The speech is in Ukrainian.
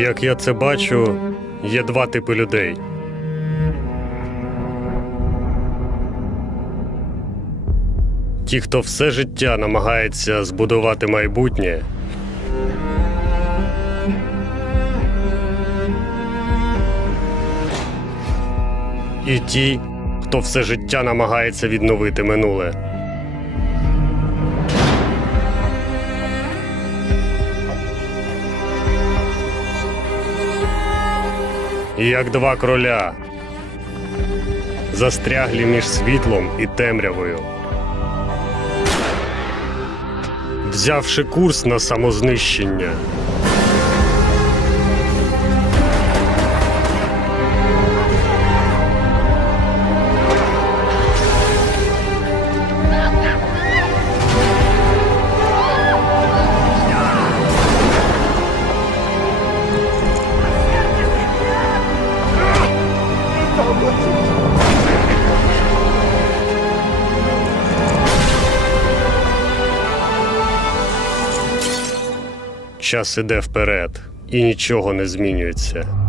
Як я це бачу, є два типи людей. Ті, хто все життя намагається збудувати майбутнє. І ті, хто все життя намагається відновити минуле. І як два кроля, застряглі між світлом і темрявою. Взявши курс на самознищення. Час іде вперед, і нічого не змінюється.